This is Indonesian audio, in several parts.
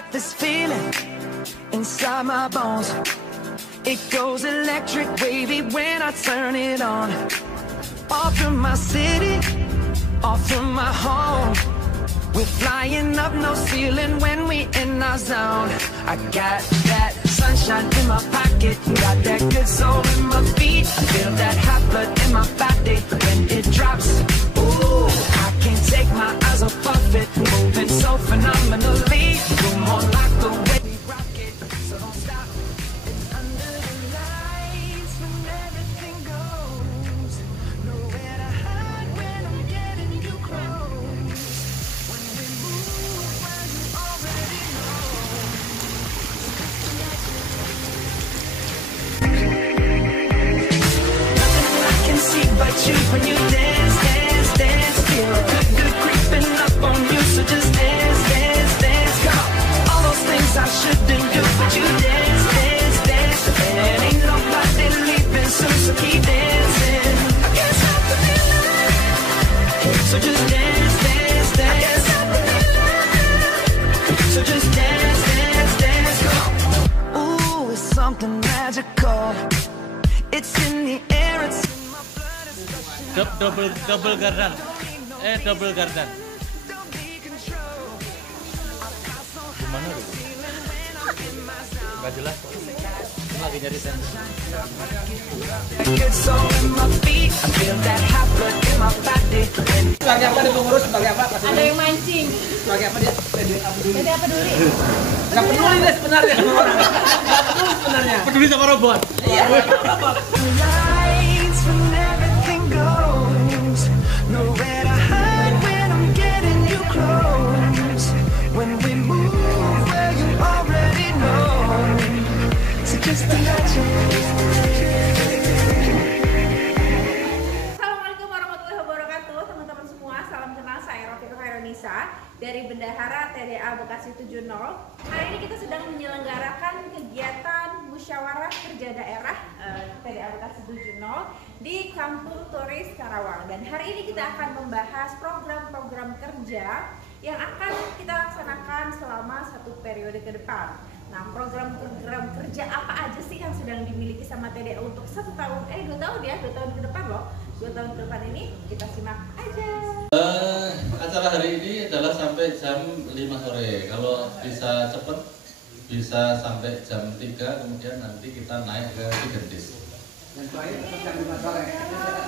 got this feeling inside my bones. It goes electric wavy when I turn it on. Off from my city, off from my home. We're flying up, no ceiling when we in our zone. I got that sunshine in my pocket, got that good soul in my feet. I feel that hot blood in my body when it drops. Ooh, I can't take my eyes off of it, moving so phenomenally. You're more like the way we rock it, so don't stop. It's under the lights when everything goes. Nowhere to hide when I'm getting you close. When we move, well, you already know. Nothing I can see but you when you dance, dance, dance. Feel good, good creeping up on you, so just dance, dance, dance. Come on, all those things I shouldn't do, but you dance, dance, dance. And ain't nobody leaving soon, so keep dancing. I can't stop the feeling, so just dance, dance, dance. I can't stop the feeling, so just dance, dance, dance. Come on. Ooh, it's something magical. It's in the air, it's in my blood, it's rushing. Double garden. Double garden. Gimana tuh? Gak jelas kok. Lagi nyari sensor. Sebagai apa dia pengurus? Sebagai apa? Ada yang mancing. Sebagai apa dia? Jadi apa dulu? Nggak peduli deh sebenarnya sama orang. Nggak peduli sebenarnya. Peduli sama robot. Iya, robot. Lights when everything goes. Nowhere to hide when I'm getting you close. When we move, well, you already know. So just imagine. Assalamualaikum warahmatullahi wabarakatuh, teman-teman semua. Salam kenal, saya Rafika Khaironisa dari Bendahara TDA Bekasi 70. Hari ini kita sedang menyelenggarakan kegiatan musyawarah kerja daerah TDA Bekasi 70 di Kampung Turis Karawang. Dan hari ini kita akan membahas program-program kerja yang akan kita laksanakan selama satu periode ke depan. Nah, program-program kerja apa aja sih yang sedang dimiliki sama TDA untuk 2 tahun ya, 2 tahun ke depan loh. 2 tahun ke depan ini kita simak aja. Acara hari ini adalah sampai jam 5 sore. Kalau bisa cepat, bisa sampai jam 3, kemudian nanti kita naik ke Tigentis.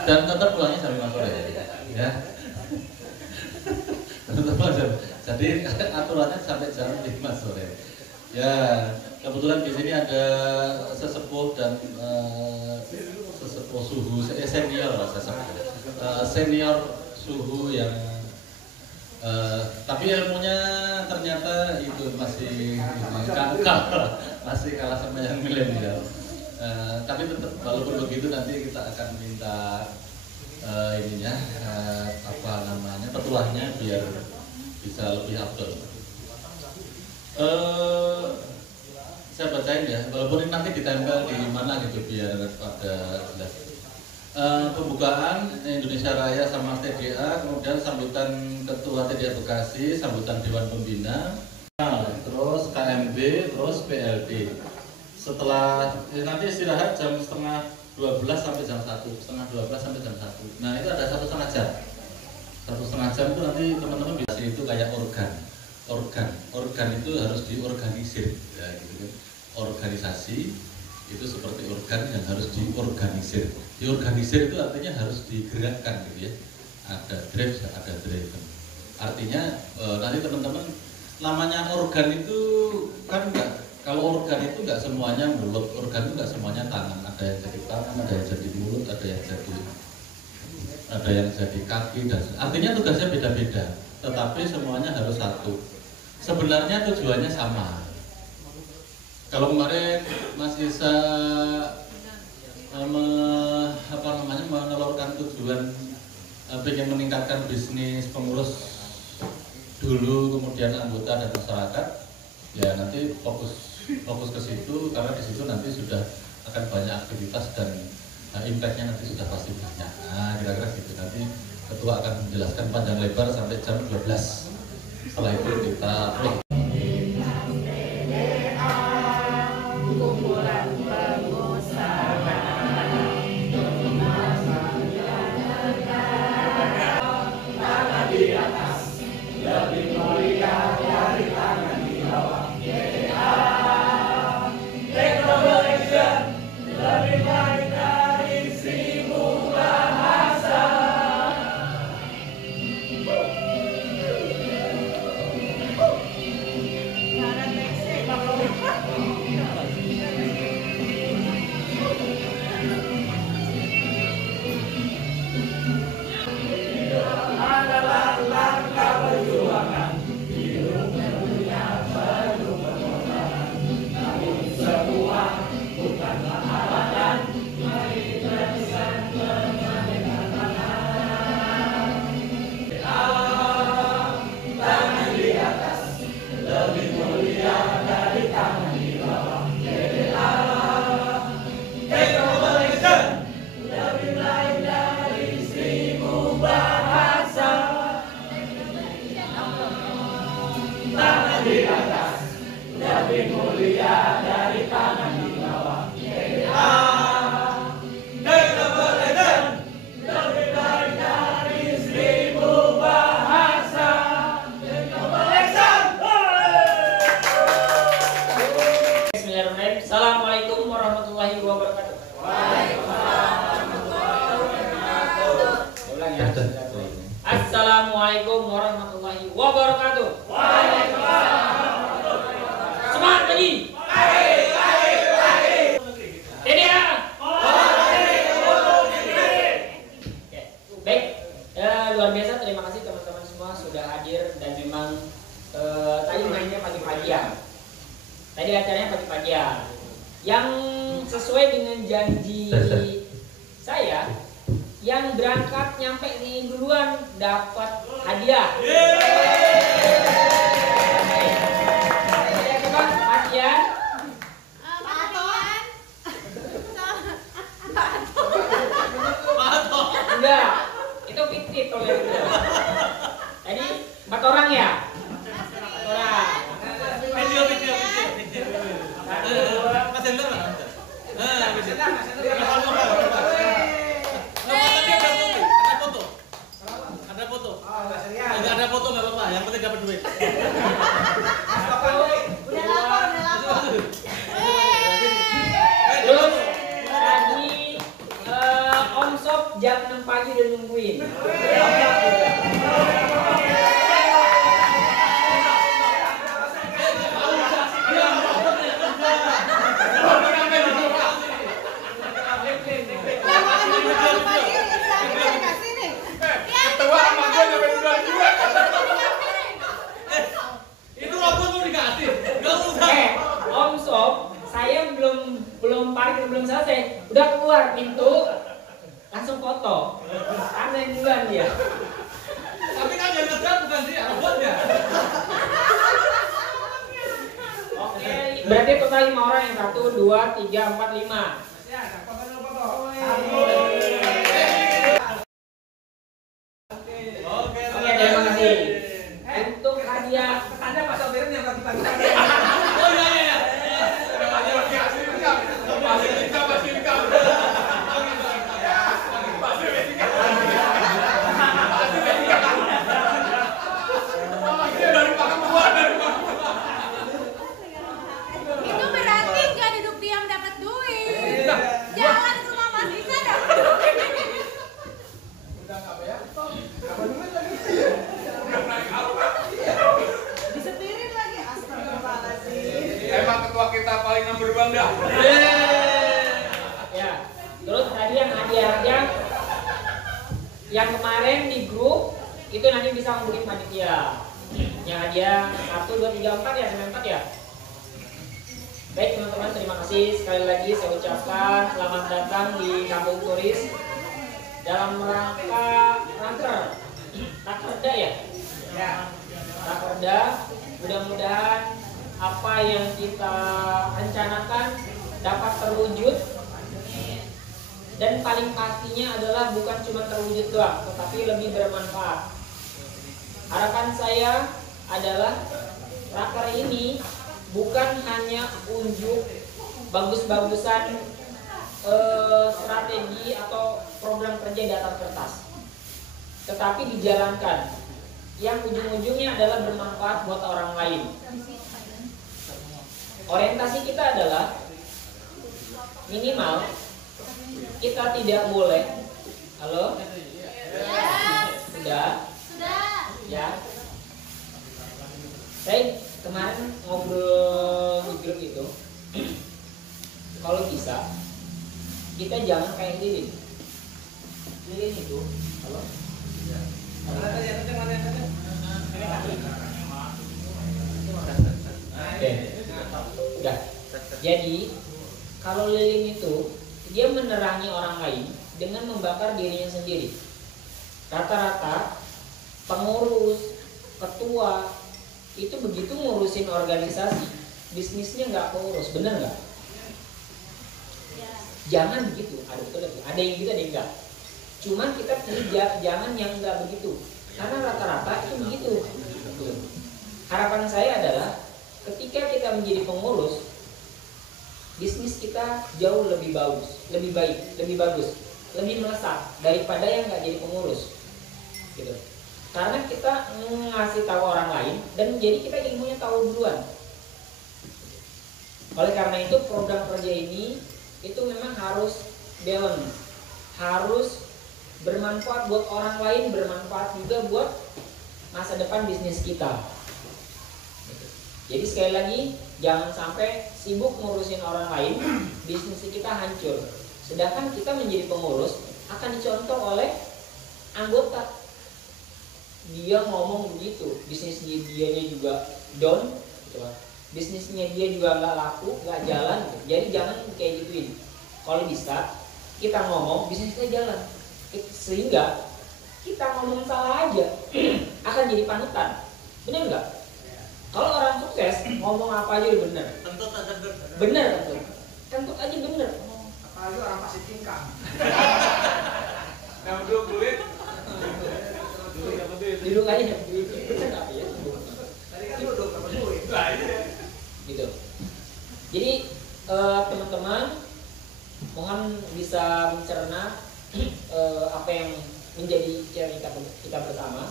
Dan tetap pulangnya jam 5 sore. Ya. Tetap aja. Jadi aturannya sampai jam 5 sore. Ya, kebetulan di sini ada sesepuh dan sesepuh suhu senior, senior suhu yang tapi ilmunya ternyata itu masih masih kalah sama yang milenial. Tapi tetap walaupun begitu nanti kita akan minta petuahnya biar bisa lebih afdol. Saya bacain ya, walaupun ini nanti ditempel di mana gitu biar pada jelas. Pembukaan Indonesia Raya sama TDA, kemudian sambutan Ketua TDA Bekasi, sambutan Dewan Pembina, terus KMB, terus PLD. Setelah nanti istirahat jam 11:30 sampai jam 1, setengah 12 sampai jam 1. Nah itu ada 1,5 jam. 1,5 jam itu nanti teman-teman bisa itu kayak organ itu harus diorganisir ya gitu kan. Organisasi itu seperti organ yang harus diorganisir. Diorganisir itu artinya harus digerakkan gitu ya. Ada drive, ada driven. Artinya nanti teman-teman namanya organ itu kan enggak, kalau organ itu enggak semuanya mulut, organ itu enggak semuanya tangan. Ada yang jadi tangan, ada yang jadi mulut, ada yang jadi kaki dan artinya tugasnya beda-beda. Tetapi semuanya harus satu. Sebenarnya tujuannya sama. Kalau kemarin Mas Isa menelurkan tujuan ingin meningkatkan bisnis pengurus dulu, kemudian anggota dan masyarakat, ya nanti fokus ke situ karena di situ nanti sudah akan banyak aktivitas dan impactnya nanti sudah pasti banyak. Nah kira-kira gitu nanti ketua akan menjelaskan panjang lebar sampai jam 12. Setelah itu kita Assalamualaikum warahmatullahi wabarakatuh. Semangat lagi. TDA. Baik, luar biasa. Terima kasih teman-teman semua sudah hadir dan memang tadi mainnya pagi-pagian. Tadi acaranya pagi-pagian. Yang sesuai dengan janji saya, yang berangkat nyampe nih duluan dapat hadiah. Hadiah apa? Hadiah. Enggak, itu fiktif kalau yang itu. Tadi 4 orang ya? 4 orang. Video. Mas Hendra mana? Ada foto nggak apa-apa, yang penting dapat duit. Udah lapor. Terus tadi Om Sob jam 6 pagi udah nungguin. Om Sob, saya belum parkir, belum selesai, udah keluar pintu, langsung foto. Karena yang duluan dia. Tapi kan yang ngejar bukan dia, robotnya. Oke, berarti total 5 orang yang 1, 2, 3, 4, 5. Oke, terima kasih. Untuk hadiah Tanda Pak Sobirin yang pagi-pagi. Itu berarti nggak duduk diam dapat duit. Jalan ke rumah Mas Isa dapat duit. Disetirin lagi, astagfirullahaladzim. Emang ketua kita paling nomor 2 dah. ya. Terus tadi yang hadiah yang kemarin di grup itu nanti bisa hubungin panitia. Yang hadiah 1, 2, 3, 4 ya, sampai 4 ya. Baik teman-teman, terima kasih sekali lagi saya ucapkan selamat datang di Kampung Turis dalam rangka Rakerda ya. Rakerda, mudah-mudahan apa yang kita rencanakan dapat terwujud, dan paling pastinya adalah bukan cuma terwujud doang, tetapi lebih bermanfaat. Harapan saya adalah raker ini bukan hanya unjuk bagus-bagusan strategi atau program kerja di atas kertas, tetapi dijalankan yang ujung-ujungnya adalah bermanfaat buat orang lain. Orientasi kita adalah minimal kita tidak boleh. Halo? Sudah? Ya. Saya kemarin ngobrol di grup itu, kalau bisa kita jangan kayak lilin. Lilin itu, halo? Oke. Udah. Jadi kalau lilin itu dia menerangi orang lain dengan membakar dirinya sendiri. Rata-rata pengurus, ketua itu begitu ngurusin organisasi, bisnisnya nggak keurus, bener nggak? Jangan begitu, ada yang gitu, ada yang enggak. Cuman kita tidak, jangan yang enggak begitu, karena rata-rata itu begitu. Harapan saya adalah ketika kita menjadi pengurus, bisnis kita jauh lebih bagus, lebih baik, lebih bagus, lebih melesat daripada yang nggak jadi pengurus, gitu. Karena kita ngasih tahu orang lain dan jadi kita ilmunya tahu duluan. Oleh karena itu program kerja ini itu memang harus balance, harus bermanfaat buat orang lain, bermanfaat juga buat masa depan bisnis kita. Jadi sekali lagi, jangan sampai sibuk ngurusin orang lain, bisnis kita hancur. Sedangkan kita menjadi pengurus akan dicontoh oleh anggota. Dia ngomong begitu, bisnis dianya juga down, gitu. Bisnisnya dia juga nggak laku, nggak jalan. Jadi jangan kayak gituin. Kalau bisa kita ngomong, bisnis kita jalan. Sehingga kita ngomong salah aja akan jadi panutan. Bener nggak? Kalau orang sukses ngomong apa aja udah bener. Bener tentu. Tentu aja bener. Apalagi orang pasti tingkah. Yang belum duit. Duduk aja ya. Bener nggak ya? Tadi kan duduk sama duit. Gitu. Jadi teman-teman mohon bisa mencerna apa yang menjadi cerita kita bersama.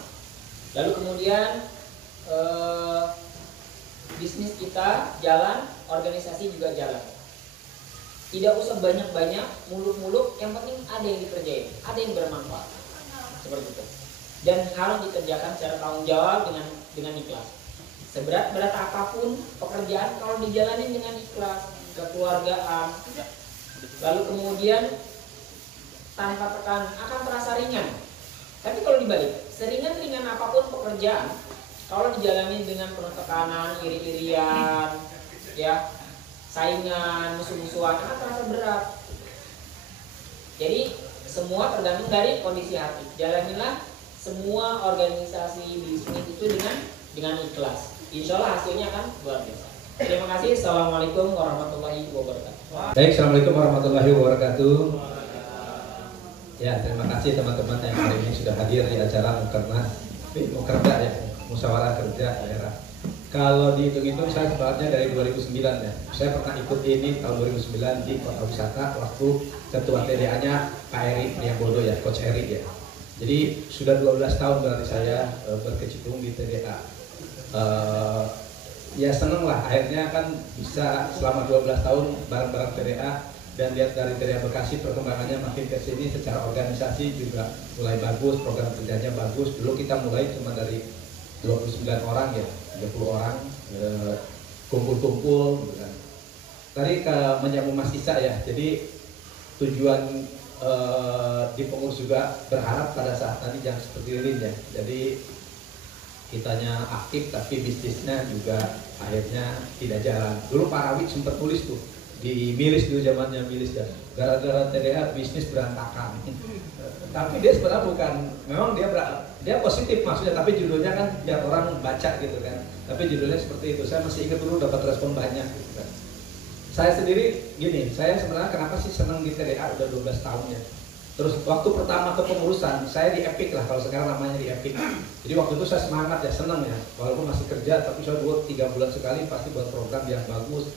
Lalu kemudian bisnis kita jalan, organisasi juga jalan. Tidak usah banyak-banyak, muluk-muluk, yang penting ada yang dikerjain, ada yang bermanfaat. Seperti itu. Dan harus dikerjakan secara tanggung jawab dengan ikhlas. Seberat-berat apapun pekerjaan kalau dijalanin dengan ikhlas, kekeluargaan, lalu kemudian tanpa tekanan akan terasa ringan. Tapi kalau dibalik, seringan-ringan apapun pekerjaan, kalau dijalani dengan penuh tekanan, iri-irian, ya, saingan, musuh-musuhan akan terasa berat. Jadi semua tergantung dari kondisi hati. Jalanilah semua organisasi bisnis itu dengan ikhlas. Insya Allah hasilnya akan luar biasa. Terima kasih. Assalamualaikum warahmatullahi wabarakatuh. Baik, assalamualaikum warahmatullahi wabarakatuh. Ya, terima kasih teman-teman yang hari ini sudah hadir di acara Mukerda ya, Musyawarah Kerja Daerah. Kalau dihitung-hitung saya sebenarnya dari 2009 ya. Saya pernah ikut ini tahun 2009 di Kota Wisata waktu ketua TDA-nya Pak Eri Priambodo ya, Coach Eri ya. Jadi sudah 12 tahun berarti saya berkecimpung di TDA. Ya seneng lah akhirnya kan bisa selama 12 tahun bareng-bareng TDA. Dan lihat dari TDA Bekasi perkembangannya makin ke sini secara organisasi juga mulai bagus, program kerjanya bagus. Dulu kita mulai cuma dari 29 orang ya, 30 orang kumpul-kumpul gitu kan. Tadi menyambung Mas Isa ya, jadi tujuan di pengurus juga berharap pada saat tadi jangan seperti Lilin ya. Jadi kitanya aktif tapi bisnisnya juga akhirnya tidak jalan. Dulu Pak Rawit sempat tulis tuh di Milis dulu zamannya Milis ya, gara-gara TDA bisnis berantakan. Tapi dia sebenarnya bukan, memang dia positif maksudnya, tapi judulnya kan biar orang baca gitu kan. Tapi judulnya seperti itu. Saya masih ingat dulu dapat respon banyak gitu kan. Saya sendiri gini, saya sebenarnya kenapa sih senang di TDA udah 12 tahun ya. Terus waktu pertama kepengurusan saya di Epic lah, kalau sekarang namanya di Epic. Jadi waktu itu saya semangat ya, senang ya. Walaupun masih kerja, tapi saya buat 3 bulan sekali pasti buat program yang bagus.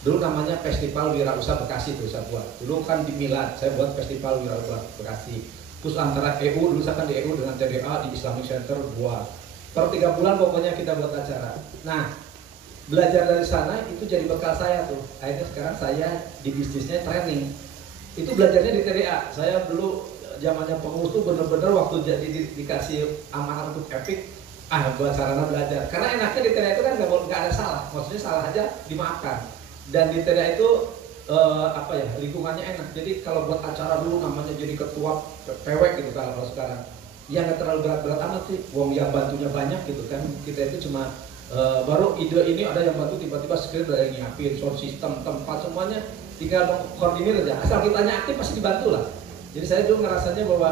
Dulu namanya Festival Wirausaha Bekasi tuh saya buat. Dulu kan di Milan, saya buat Festival Wirausaha Bekasi. Terus antara EU, dulu saya kan di EU dengan TDA di Islamic Center buat. Per 3 bulan pokoknya kita buat acara. Nah, belajar dari sana itu jadi bekal saya tuh. Akhirnya sekarang saya di bisnisnya training. Itu belajarnya di TDA. Saya dulu zamannya pengurus tuh bener-bener waktu jadi dikasih amanah untuk Epic, buat sarana belajar. Karena enaknya di TDA itu kan nggak ada salah. Maksudnya salah aja dimaafkan. Dan di TDA itu lingkungannya enak. Jadi kalau buat acara dulu namanya jadi ketua PW gitu kalau sekarang ya nggak terlalu berat-berat amat sih. Wong yang bantunya banyak gitu kan. Kita itu cuma baru ide ini ada yang bantu, tiba-tiba sekalian ada yang nyiapin sound system, tempat, semuanya tinggal koordinir aja. Asal kitanya aktif pasti dibantu lah. Jadi saya dulu ngerasanya bahwa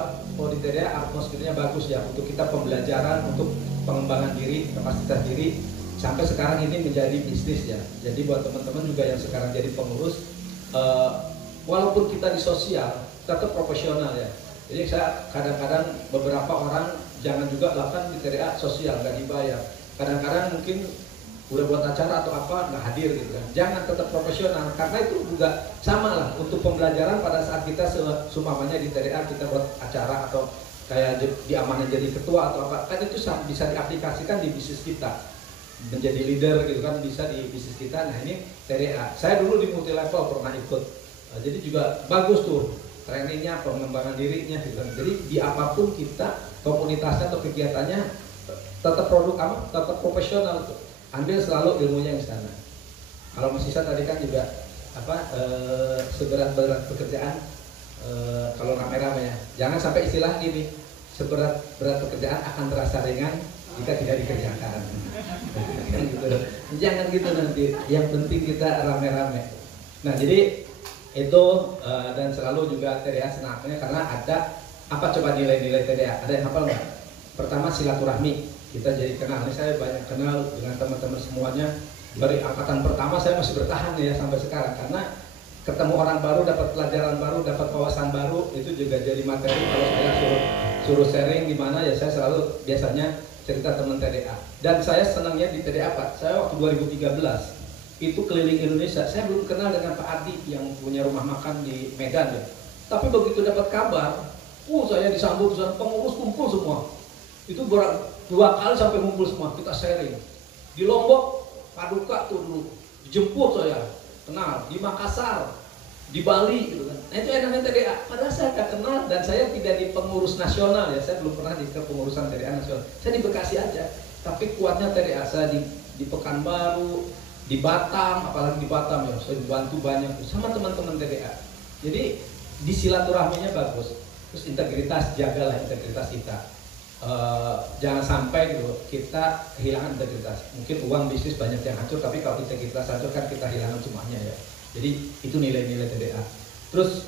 di TDA atmosfernya bagus ya untuk kita pembelajaran, untuk pengembangan diri, kapasitas diri. Sampai sekarang ini menjadi bisnis ya. Jadi buat teman-teman juga yang sekarang jadi pengurus, walaupun kita di sosial, tetap profesional ya. Jadi saya kadang-kadang beberapa orang jangan juga lakukan di TDA sosial, nggak dibayar. Kadang-kadang mungkin udah buat acara atau apa nggak hadir gitu kan. Jangan, tetap profesional karena itu juga sama lah untuk pembelajaran pada saat kita seumpamanya di TDA kita buat acara atau kayak diamanah jadi ketua atau apa, kan itu bisa diaplikasikan di bisnis kita. Menjadi leader gitu kan bisa di bisnis kita. Nah ini TDA. Saya dulu di multi level pernah ikut. Jadi juga bagus tuh trainingnya, pengembangan dirinya gitu kan. Jadi di apapun kita komunitasnya atau kegiatannya tetap tetap profesional tuh. Ambil selalu ilmunya yang sana. Kalau Mas Isa tadi kan juga seberat pekerjaan kalau rame-rame ya. Jangan sampai istilah gini, seberat pekerjaan akan terasa ringan jika tidak dikerjakan. Jangan gitu nanti. Yang penting kita rame-rame. Nah jadi itu dan selalu juga TDA senangnya karena ada apa coba nilai-nilai TDA? Ada yang hafal nggak? Pertama silaturahmi, kita jadi kenal. Ini saya banyak kenal dengan teman-teman semuanya. Dari angkatan pertama saya masih bertahan ya sampai sekarang karena ketemu orang baru, dapat pelajaran baru, dapat wawasan baru, itu juga jadi materi. Kalau saya suruh sharing di mana ya saya selalu biasanya cerita teman TDA. Dan saya senangnya di TDA Pak. Saya waktu 2013 itu keliling Indonesia. Saya belum kenal dengan Pak Adi yang punya rumah makan di Medan ya. Tapi begitu dapat kabar, saya disambut pengurus kumpul semua. Itu 2 kali sampai ngumpul semua, kita sharing. Di Lombok, Paduka tuh dulu dijemput saya, kenal. Di Makassar, di Bali gitu kan. Nah itu enaknya TDA. Padahal saya nggak kenal dan saya tidak di pengurus nasional ya. Saya belum pernah di kepengurusan TDA nasional. Saya di Bekasi aja. Tapi kuatnya TDA saya di Pekanbaru, di Batam, apalagi di Batam ya. Saya dibantu banyak sama teman-teman TDA. Jadi di silaturahminya bagus. Terus integritas, jagalah integritas kita. Jangan sampai gitu kita kehilangan integritas. Mungkin uang bisnis banyak yang hancur, tapi kalau integritas hancur kan kita kehilangan semuanya ya. Jadi itu nilai-nilai TDA. Terus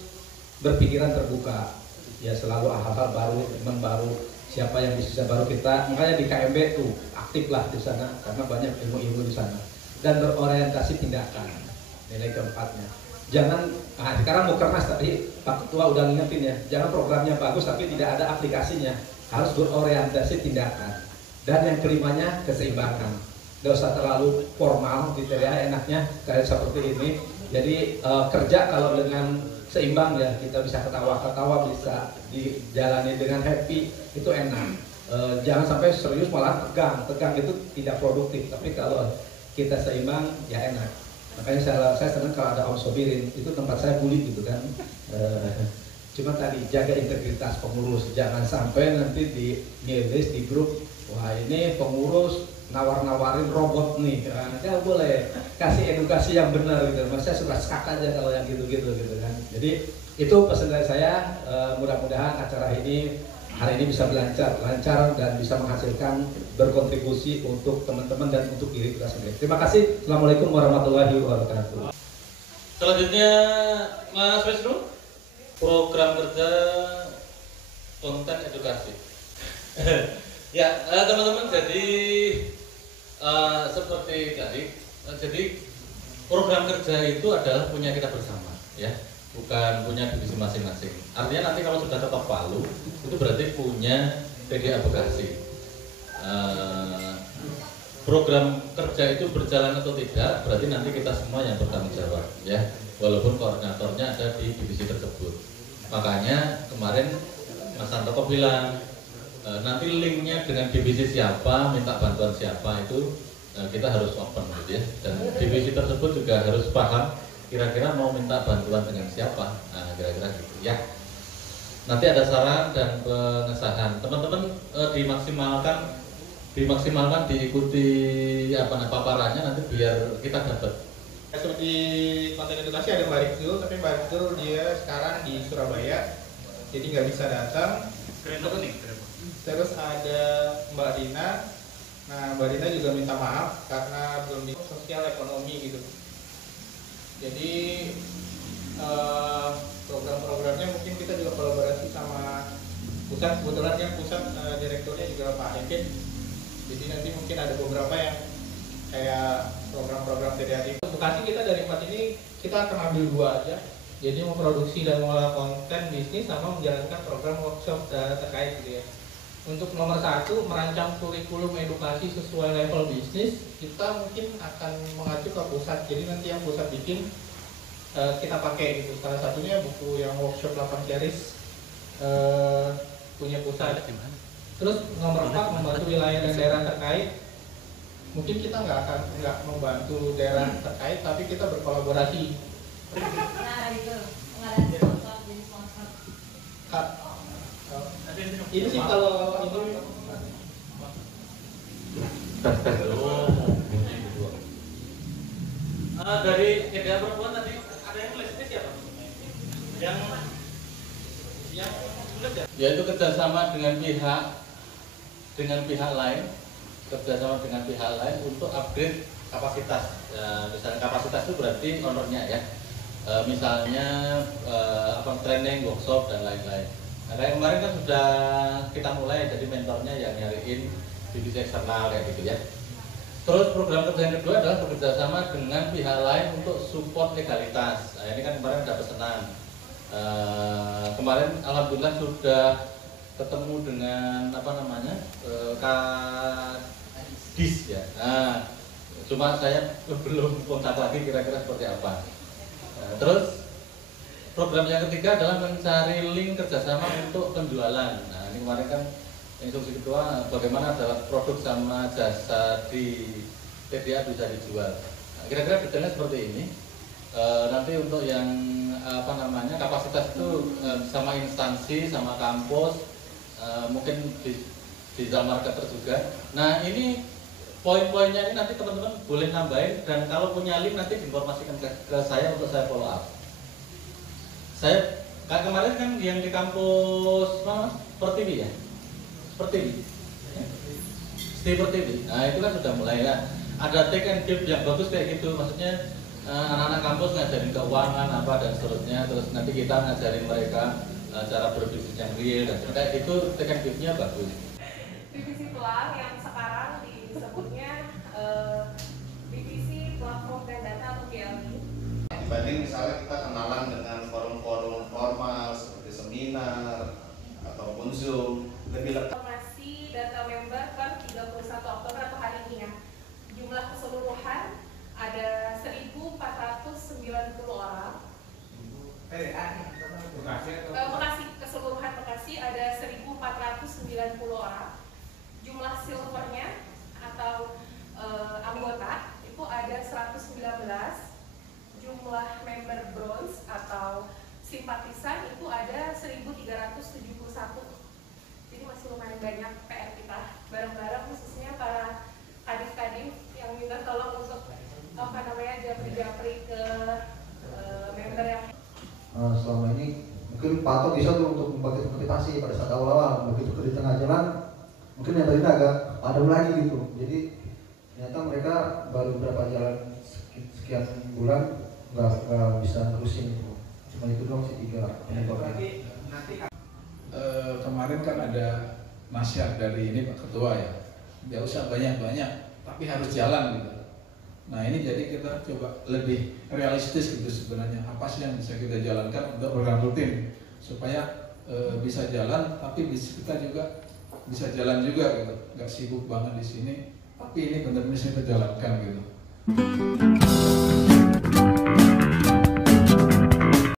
berpikiran terbuka, ya selalu hal-hal baru, teman baru, siapa yang bisa baru kita. Makanya di KMB tuh aktiflah di sana karena banyak ilmu-ilmu di sana. Dan berorientasi tindakan. Nilai keempatnya. Jangan, sekarang mau kernas tadi Pak Ketua udah ngingetin ya. Jangan programnya bagus tapi tidak ada aplikasinya. Harus berorientasi tindakan. Dan yang kelimanya keseimbangan. Tidak usah terlalu formal di TDA, enaknya kayak seperti ini. Jadi kerja kalau dengan seimbang ya, kita bisa ketawa-ketawa, bisa dijalani dengan happy, itu enak. Jangan sampai serius malah tegang itu tidak produktif. Tapi kalau kita seimbang ya enak. Makanya saya senang kalau ada Om Sobirin, itu tempat saya bully gitu kan. Cuma tadi jaga integritas pengurus, jangan sampai nanti di ngelis di grup, wah ini pengurus nawar-nawarin robot nih, nggak boleh, kasih edukasi yang benar gitu. Saya suka skak aja kalau yang gitu-gitu gitu kan. Jadi itu pesan dari saya, mudah-mudahan acara ini hari ini bisa lancar dan bisa menghasilkan, berkontribusi untuk teman-teman dan untuk diri kita sendiri. Terima kasih. Assalamualaikum warahmatullahi wabarakatuh. Selanjutnya Mas Wisnu, program kerja konten edukasi. Ya teman-teman, jadi seperti tadi, jadi program kerja itu adalah punya kita bersama, ya, bukan punya divisi masing-masing. Artinya nanti kalau sudah ketok palu, itu berarti punya TDA Bekasi. Program kerja itu berjalan atau tidak, berarti nanti kita semua yang bertanggung jawab, ya, walaupun koordinatornya ada di divisi tersebut. Makanya kemarin Mas Santoko bilang, nanti linknya dengan divisi siapa, minta bantuan siapa, itu kita harus open gitu ya. Dan divisi tersebut juga harus paham kira-kira mau minta bantuan dengan siapa, kira-kira gitu ya. Nanti ada saran dan pengesahan. Teman-teman dimaksimalkan diikuti paparannya nanti biar kita dapat. Seperti konten edukasi ada Mbak Rizul, tapi Mbak Rizul dia sekarang di Surabaya, jadi nggak bisa datang. Terus ada Mbak Dina. Nah, Mbak Dina juga minta maaf karena belum di sosial ekonomi gitu. Jadi program-programnya mungkin kita juga kolaborasi sama pusat. Kebetulan yang pusat direkturnya juga Pak Ekin. Jadi nanti mungkin ada beberapa yang kayak program-program TDA itu. Bekasi kita dari 4 ini kita akan ambil 2 aja. Jadi memproduksi dan mengolah konten bisnis sama menjalankan program workshop terkait gitu ya. Untuk nomor 1, merancang kurikulum edukasi sesuai level bisnis, kita mungkin akan mengacu ke pusat. Jadi nanti yang pusat bikin kita pakai gitu. Salah satunya buku yang workshop 8 series punya pusat. Terus nomor 4, membantu wilayah dan daerah terkait. Mungkin kita nggak membantu daerah terkait, tapi kita berkolaborasi. Nah gitu, pengadaan sponsor, jadi sponsor. Ini sih kalau ini tes. Oh, gitu. Dari TDA perempuan tadi ada yang tulis ini siapa? Yang tulis ya? Yaitu kerjasama dengan pihak lain, untuk upgrade kapasitas. Misalnya kapasitas itu berarti honornya ya. Misalnya training, workshop dan lain-lain. Nah, kayak kemarin kan sudah kita mulai, jadi mentornya yang nyariin divisi eksternal kayak gitu ya. Terus program kerja yang kedua adalah bekerjasama dengan pihak lain untuk support legalitas. Nah, ini kan kemarin ada pesanan. Kemarin alhamdulillah sudah ketemu dengan Kadis ya. Nah, cuma saya belum kontak lagi kira-kira seperti apa. Terus program yang ketiga adalah mencari link kerjasama untuk penjualan. Nah, ini kemarin kan instruksi kedua bagaimana adalah produk sama jasa di TDA bisa dijual. Nah, kira-kira detailnya seperti ini. Nanti untuk yang kapasitas itu sama instansi, sama kampus, mungkin di digital marketer juga. Nah, ini poin-poinnya ini nanti teman-teman boleh nambahin, dan kalau punya link nanti diinformasikan ke saya untuk saya follow up. Saya kemarin kan yang di kampus Pertiwi ya, Pertiwi. Nah, itu kan sudah mulai ya. Ada take and give yang bagus kayak gitu, maksudnya anak-anak kampus ngajarin keuangan apa dan seterusnya, terus nanti kita ngajarin mereka cara berbisnis yang real dan kayak gitu, take and give-nya bagus. Divisi pelang yang sekarang disebutnya divisi platform dan data atau PLD. Dibanding misalnya kita kenalan dengan forum-forum formal seperti seminar ataupun Zoom, lebih lekat. Informasi data member per 31 Oktober atau hari ini ya. Jumlah keseluruhan ada 1.490 orang. Bekasi, keseluruhan Bekasi ada 1.490 orang. Jumlah silvernya atau anggota itu ada 119. Jumlah member bronze atau simpatisan itu ada 1.371. Jadi masih lumayan banyak PR kita bareng-bareng, khususnya para kadif-kadif yang minta tolong untuk japri-japri ke member yang selama ini mungkin Pak Ato bisa tuh untuk motivasi pada saat awal-awal, begitu ke di tengah jalan mungkin yang tadi agak padam lagi gitu. Jadi ternyata mereka baru berapa jalan sekian bulan nggak bisa nerusin gitu. Cuma itu doang sih 3 penyebabnya. Kemarin kan ada nasihat dari ini Pak Ketua ya, nggak usah banyak-banyak tapi harus jalan gitu. Nah, ini jadi kita coba lebih realistis gitu sebenarnya, apa sih yang bisa kita jalankan untuk program rutin supaya bisa jalan tapi kita juga bisa jalan juga gitu, nggak sibuk banget di sini tapi ini benar-benar bisa kita jalankan gitu.